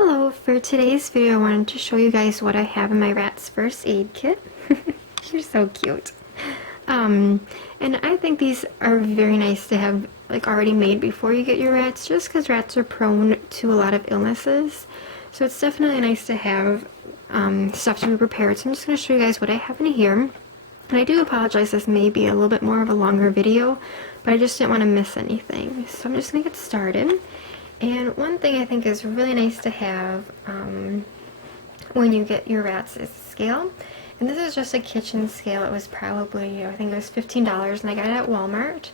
Hello, for today's video I wanted to show you guys what I have in my rat's first aid kit. You're so cute. And I think these are very nice to have like already made before you get your rats, just because rats are prone to a lot of illnesses. So it's definitely nice to have stuff to be prepared. So I'm just going to show you guys what I have in here. And I do apologize, this may be a little bit more of a longer video, but I just didn't want to miss anything. So I'm just going to get started. And one thing I think is really nice to have when you get your rats is a scale. And this is just a kitchen scale. It was probably, I think it was $15, and I got it at Walmart.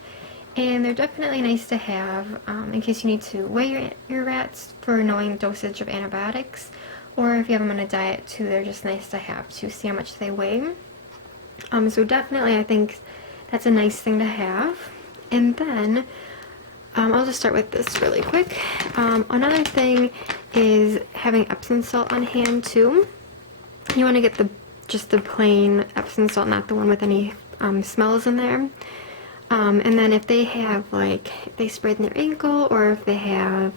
And they're definitely nice to have in case you need to weigh your rats for knowing dosage of antibiotics. Or if you have them on a diet too, they're just nice to have to see how much they weigh. So definitely I think that's a nice thing to have. And then I'll just start with this really quick. Another thing is having Epsom salt on hand too. You want to get just the plain Epsom salt, not the one with any smells in there. And then if they have if they sprayed in their ankle, or if they have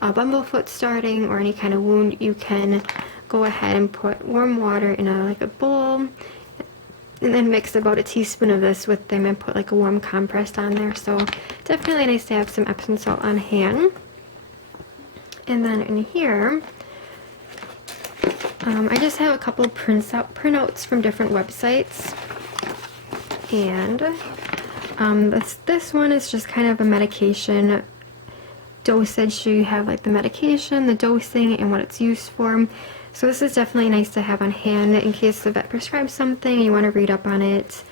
a bumblefoot starting or any kind of wound, you can go ahead and put warm water in a bowl. And then mix about a teaspoon of this with them and put a warm compress on there. So definitely nice to have some Epsom salt on hand. And then in here, I just have a couple printouts from different websites. And this one is just kind of a medication dosage. So you have the medication, the dosing, and what it's used for. So this is definitely nice to have on hand in case the vet prescribes something and you want to read up on it.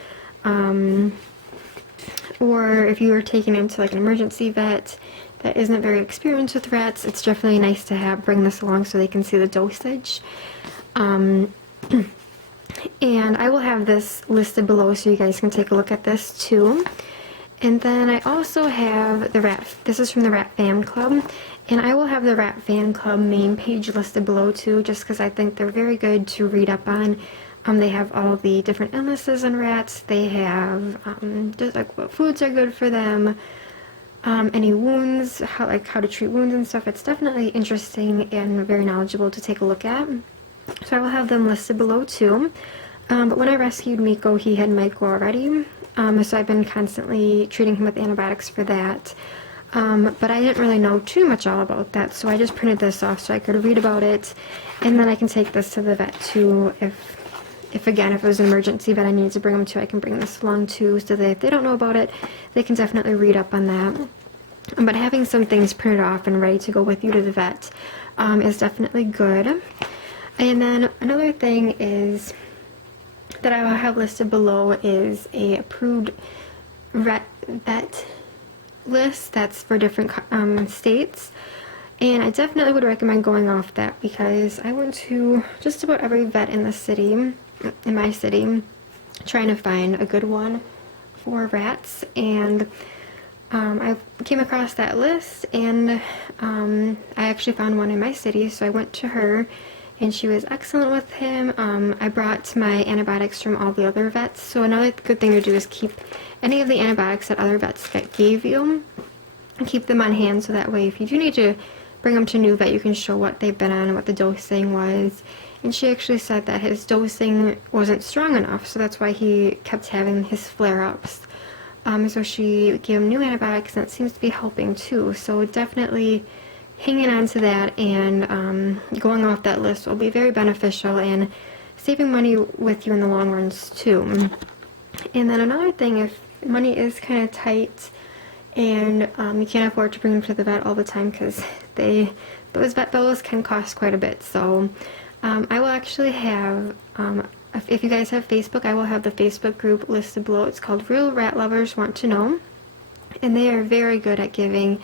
Or if you are taking him to an emergency vet that isn't very experienced with rats, it's definitely nice to bring this along so they can see the dosage. And I will have this listed below so you guys can take a look at this too. And then I also have this is from the Rat Fan Club. And I will have the Rat Fan Club main page listed below too, just because I think they're very good to read up on. They have all the different illnesses in rats. They have just what foods are good for them, any wounds, how to treat wounds and stuff. It's definitely interesting and very knowledgeable to take a look at. So I will have them listed below too. But when I rescued Miko, he had Miko already. So I've been constantly treating him with antibiotics for that. But I didn't really know too much all about that, so I just printed this off so I could read about it, and then I can take this to the vet too. If again, if it was an emergency vet I needed to bring them to, I can bring this along too, so that if they don't know about it, they can definitely read up on that. But having some things printed off and ready to go with you to the vet is definitely good. And then another thing is that I will have listed below is a approved vet list that's for different states, and I definitely would recommend going off that because I went to just about every vet in my city, trying to find a good one for rats, and I came across that list, and I actually found one in my city, so I went to her and she was excellent with him. I brought my antibiotics from all the other vets, so another good thing to do is keep any of the antibiotics that other vets gave you and keep them on hand, so that way if you do need to bring them to a new vet, you can show what they've been on and what the dosing was. And she actually said that his dosing wasn't strong enough, so that's why he kept having his flare-ups. So she gave him new antibiotics, and it seems to be helping too. So definitely hanging on to that and going off that list will be very beneficial and saving money with you in the long runs too. And then another thing, if money is kind of tight and you can't afford to bring them to the vet all the time, because those vet bills can cost quite a bit. So I will actually have, if you guys have Facebook, I will have the Facebook group listed below. It's called Real Rat Lovers Want to Know, and they are very good at giving.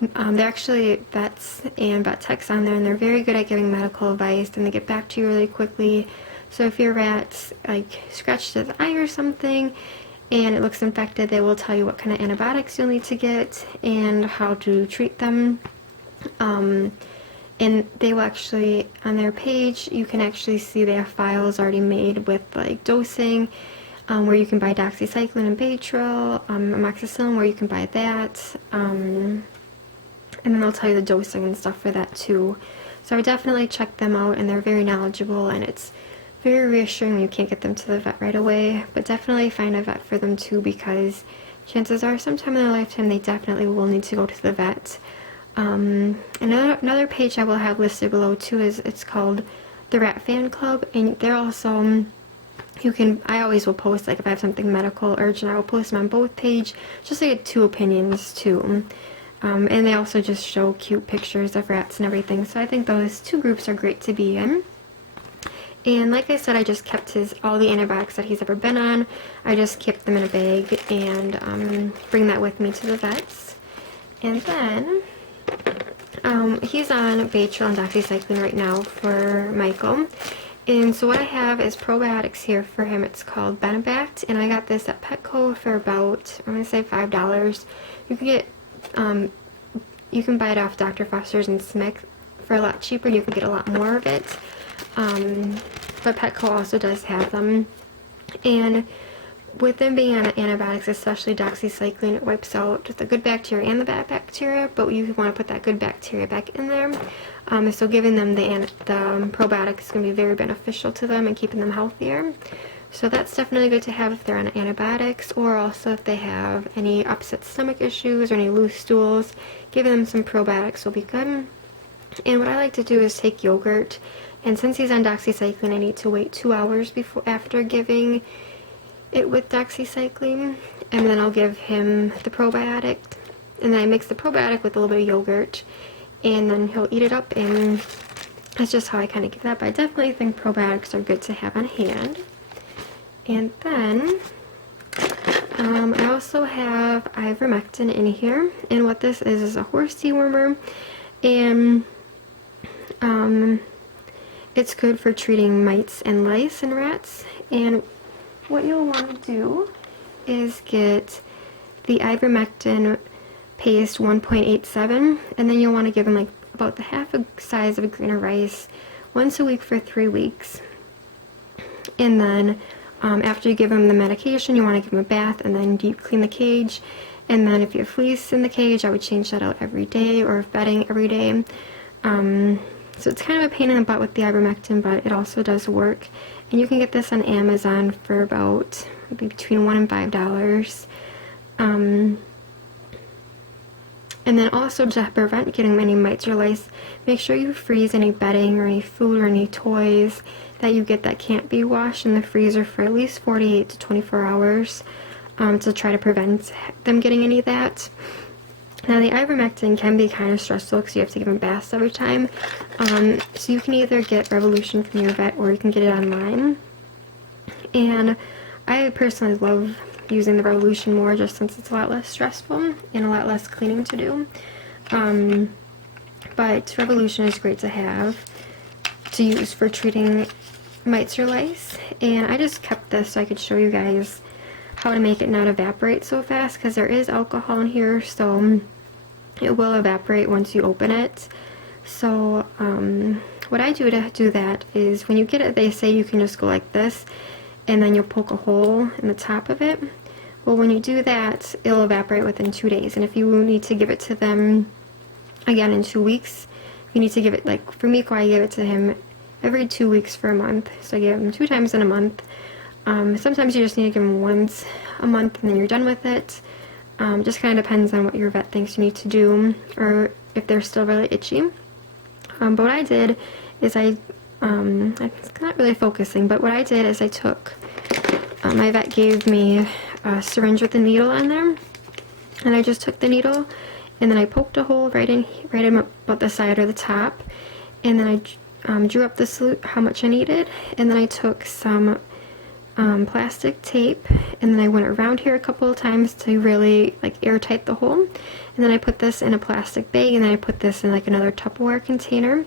They're actually vets and vet techs on there, and they're very good at giving medical advice, and they get back to you really quickly. So if your rat's scratched its eye or something and it looks infected, they will tell you what kind of antibiotics you'll need to get and how to treat them. And they will actually, on their page, you can actually see they have files already made with dosing, where you can buy doxycycline and Baytril, amoxicillin, where you can buy that. and then they'll tell you the dosing and stuff for that too. So I would definitely check them out, and they're very knowledgeable, and it's very reassuring when you can't get them to the vet right away. But definitely find a vet for them too, because chances are sometime in their lifetime they definitely will need to go to the vet. Another page I will have listed below too is, it's called the Rat Fan Club, and they're also, I always will post, like if I have something medical urgent, I will post them on both page, just like 2 opinions too. And they also just show cute pictures of rats and everything, so I think those 2 groups are great to be in. And like I said, I just kept all the antibiotics that he's ever been on. I just kept them in a bag and bring that with me to the vets. And then he's on Baytril and doxycycline right now for Michael. And so what I have is probiotics here for him. It's called Benebact, and I got this at Petco for about, I'm going to say $5. You can get, you can buy it off Dr. Foster's and Smith for a lot cheaper. You can get a lot more of it. But Petco also does have them. And with them being on antibiotics, especially doxycycline, it wipes out the good bacteria and the bad bacteria, but you want to put that good bacteria back in there. So giving them the probiotic is going to be very beneficial to them and keeping them healthier. So that's definitely good to have if they're on antibiotics, or also if they have any upset stomach issues or any loose stools, giving them some probiotics will be good. And what I like to do is take yogurt, and since he's on doxycycline, I need to wait 2 hours after giving it with doxycycline, and then I'll give him the probiotic, and then I mix the probiotic with a little bit of yogurt, and then he'll eat it up, and that's just how I kind of give that. But I definitely think probiotics are good to have on hand. And then I also have ivermectin in here, and what this is a horse dewormer, and it's good for treating mites and lice in rats. And what you'll want to do is get the ivermectin paste 1.87, and then you'll want to give them like about the half a size of a grain of rice once a week for 3 weeks. And then after you give them the medication, you want to give them a bath and then deep clean the cage. And then if you have fleece in the cage, I would change that out every day, or if bedding every day. So it's kind of a pain in the butt with the ivermectin, but it also does work. And you can get this on Amazon for about maybe between $1 and $5. And then also, to prevent getting any mites or lice, make sure you freeze any bedding or any food or any toys that you get that can't be washed in the freezer for at least 48 to 24 hours to try to prevent them getting any of that. Now, the ivermectin can be kind of stressful because you have to give them baths every time. So you can either get Revolution from your vet, or you can get it online. And I personally love using the Revolution more, just since it's a lot less stressful and a lot less cleaning to do. But Revolution is great to have to use for treating mites or lice. And I just kept this so I could show you guys how to make it not evaporate so fast, because there is alcohol in here, so it will evaporate once you open it. So what I do to do that is, when you get it, they say you can just go like this, and then you'll poke a hole in the top of it. Well, when you do that, it'll evaporate within 2 days. And if you need to give it to them again in 2 weeks, you need to give it, like for Miko, I give it to him every 2 weeks for a month. So I give him 2 times in a month. Sometimes you just need to give them once a month and then you're done with it. Just kind of depends on what your vet thinks you need to do, or if they're still really itchy. But what I did is it's not really focusing, but what I did is I took, my vet gave me a syringe with a needle on there, and I just took the needle and then I poked a hole right in about the side or the top, and then I drew up the solute, how much I needed, and then I took some plastic tape, and then I went around here a couple of times to really like airtight the hole, and then I put this in a plastic bag, and then I put this in like another Tupperware container, and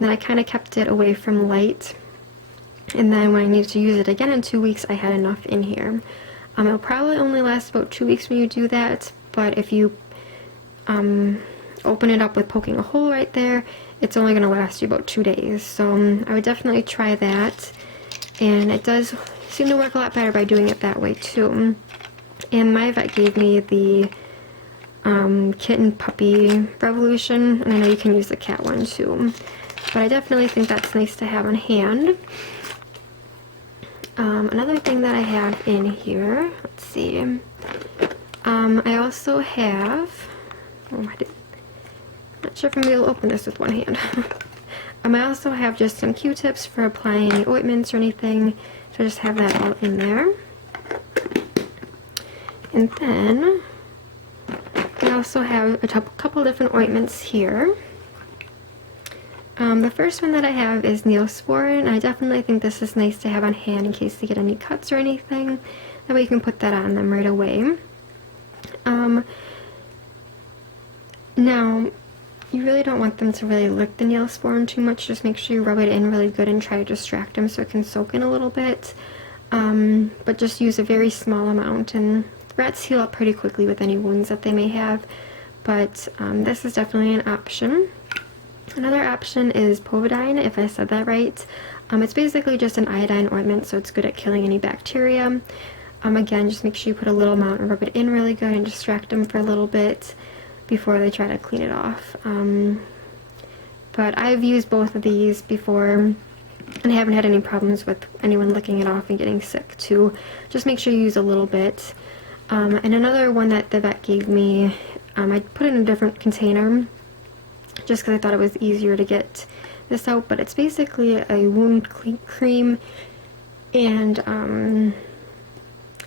then I kind of kept it away from light, and then when I needed to use it again in 2 weeks, I had enough in here. It'll probably only last about 2 weeks when you do that, but if you open it up with poking a hole right there, it's only going to last you about 2 days. So I would definitely try that, and it does seem to work a lot better by doing it that way too. And my vet gave me the kitten puppy revolution, and I know you can use the cat one too, but I definitely think that's nice to have on hand. Another thing that I have in here, let's see, I also have, not sure if I'm going to be able to open this with one hand. I also have just some Q-tips for applying any ointments or anything, so I just have that all in there. And then I also have a couple different ointments here. The first one that I have is Neosporin, and I definitely think this is nice to have on hand in case they get any cuts or anything. That way you can put that on them right away. Now, you really don't want them to really lick the Neosporin too much. Just make sure you rub it in really good and try to distract them so it can soak in a little bit. But just use a very small amount, and rats heal up pretty quickly with any wounds that they may have. But this is definitely an option. Another option is povidone, if I said that right. It's basically just an iodine ointment, so it's good at killing any bacteria. Again, just make sure you put a little amount and rub it in really good and distract them for a little bit before they try to clean it off. But I've used both of these before and haven't had any problems with anyone licking it off and getting sick too. Just make sure you use a little bit. And another one that the vet gave me, I put it in a different container just because I thought it was easier to get this out, but it's basically a wound cream, and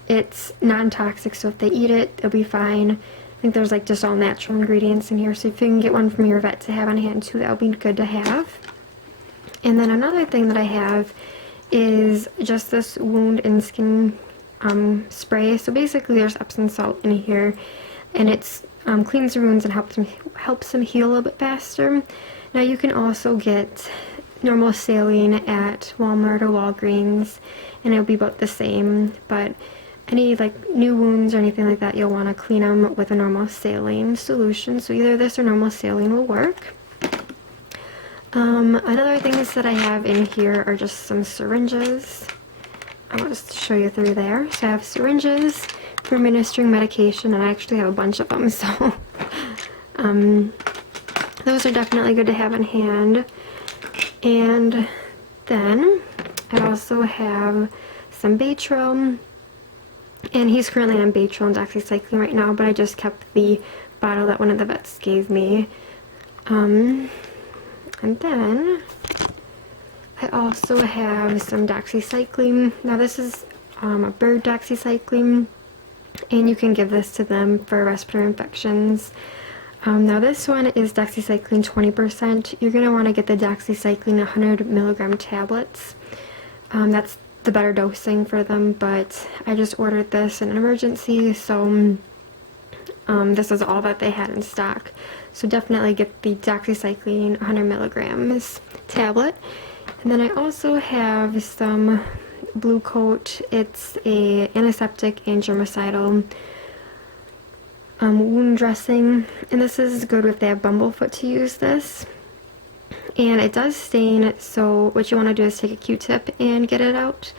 it's non-toxic, so if they eat it, they'll be fine. I think there's like just all natural ingredients in here, so if you can get one from your vet to have on hand too, that would be good to have. And then another thing that I have is just this wound and skin spray. So basically there's Epsom salt in here, and it's cleans the wounds and helps them heal a little bit faster. Now you can also get normal saline at Walmart or Walgreens, and it'll be about the same, but any like new wounds or anything like that, you'll want to clean them with a normal saline solution. So either this or normal saline will work. Another things that I have in here are just some syringes. I'll just show you through there. So I have syringes for administering medication, and I actually have a bunch of them, so those are definitely good to have in hand. And then I also have some Baytril, and he's currently on Baytril and doxycycline right now, but I just kept the bottle that one of the vets gave me. And then I also have some doxycycline. Now this is a bird doxycycline, and you can give this to them for respiratory infections. Now this one is doxycycline 20%. You're going to want to get the doxycycline 100 milligram tablets. That's the better dosing for them, but I just ordered this in an emergency, so this is all that they had in stock. So definitely get the doxycycline 100 milligrams tablet. And then I also have some Blue Coat. It's a antiseptic and germicidal wound dressing, and this is good if they have bumblefoot to use this. And it does stain, so what you want to do is take a Q-tip and get it out,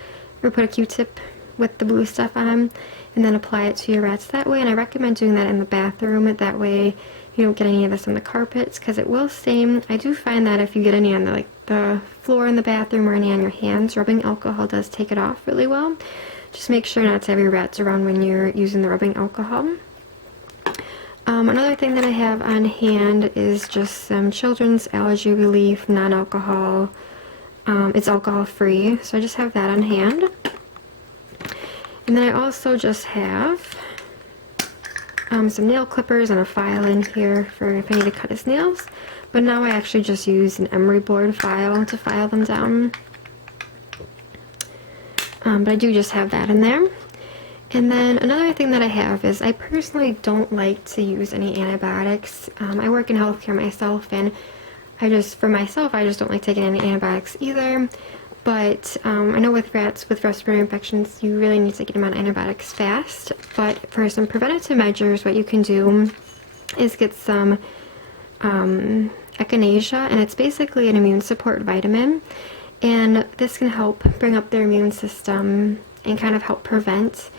or put a Q-tip with the blue stuff on, and then apply it to your rats that way. And I recommend doing that in the bathroom, that way you don't get any of this on the carpets, because it will stain. I do find that if you get any on the floor in the bathroom or any on your hands, rubbing alcohol does take it off really well. Just make sure not to have your rats around when you're using the rubbing alcohol. Another thing that I have on hand is just some children's allergy relief, non-alcohol. It's alcohol free, so I just have that on hand. And then I also just have some nail clippers and a file in here for if I need to cut his nails. But now I actually just use an emery board file to file them down. But I do just have that in there. And then another thing that I have is I personally don't like to use any antibiotics. I work in healthcare myself, and I just don't like taking any antibiotics either. But I know with rats with respiratory infections, you really need to get them on antibiotics fast. But for some preventative measures, what you can do is get some echinacea, and it's basically an immune support vitamin. And this can help bring up their immune system and kind of help prevent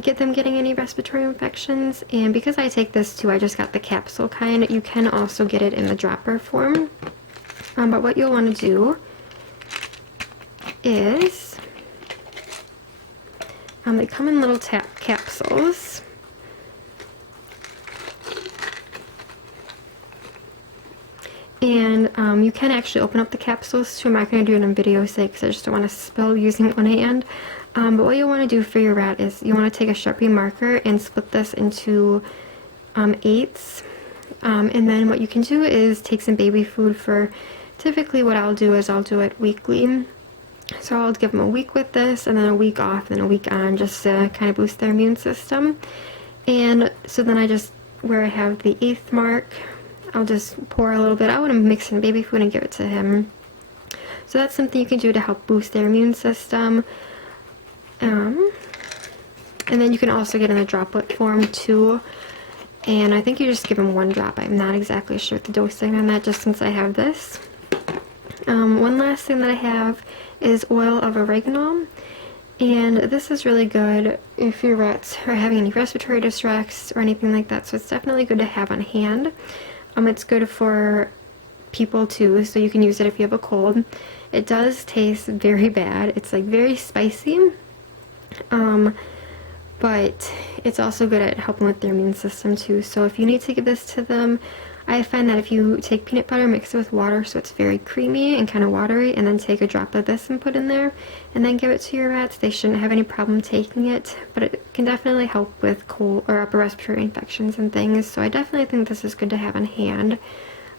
get them getting any respiratory infections. And because I take this too, I just got the capsule kind. You can also get it in the dropper form. But what you'll want to do is, they come in little capsules. And you can actually open up the capsules too. I'm not going to do it in video's sake because I just don't want to spill using one hand. But what you'll want to do for your rat is you want to take a Sharpie marker and split this into 8s. And then what you can do is take some baby food for, typically what I'll do is I'll do it weekly. So I'll give them a week with this and then a week off and then a week on, just to kind of boost their immune system. And so then I just, where I have the 8th mark, I'll just pour a little bit. I want to mix in baby food and give it to him. So that's something you can do to help boost their immune system. And then you can also get in a droplet form too. And I think you just give him 1 drop. I'm not exactly sure what the dosing on that, just since I have this. One last thing that I have is oil of oregano. And this is really good if your rats are having any respiratory distress or anything like that. So it's definitely good to have on hand. It's good for people too, so you can use it if you have a cold. It does taste very bad. It's like very spicy. But it's also good at helping with their immune system too. So if you need to give this to them, I find that if you take peanut butter, mix it with water so it's very creamy and kind of watery, and then take a drop of this and put in there, and then give it to your rats, they shouldn't have any problem taking it. But it can definitely help with cold or upper respiratory infections and things. So I definitely think this is good to have on hand.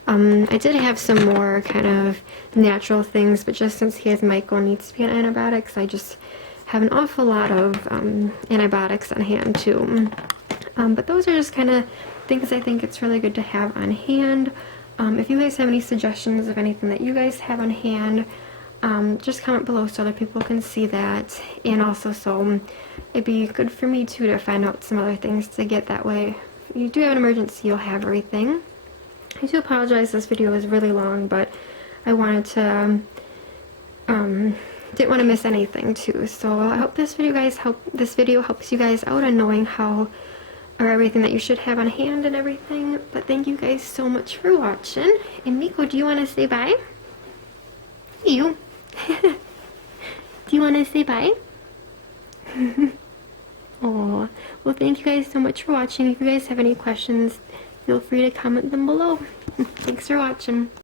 I did have some more kind of natural things, but just since he has Michael needs to be on antibiotics, I just have an awful lot of antibiotics on hand too. But those are just kind of things I think it's really good to have on hand. If you guys have any suggestions of anything that you guys have on hand, just comment below so other people can see that. And also, so it'd be good for me too to find out some other things to get, that way if you do have an emergency, you'll have everything. I do apologize, this video is really long, but I wanted to didn't want to miss anything too. So I hope this video helps you guys out on knowing how, or everything that you should have on hand and everything. But thank you guys so much for watching. And Miko, do you want to say bye? You. Do you want to say bye? Oh, well, thank you guys so much for watching. If you guys have any questions, feel free to comment them below. Thanks for watching.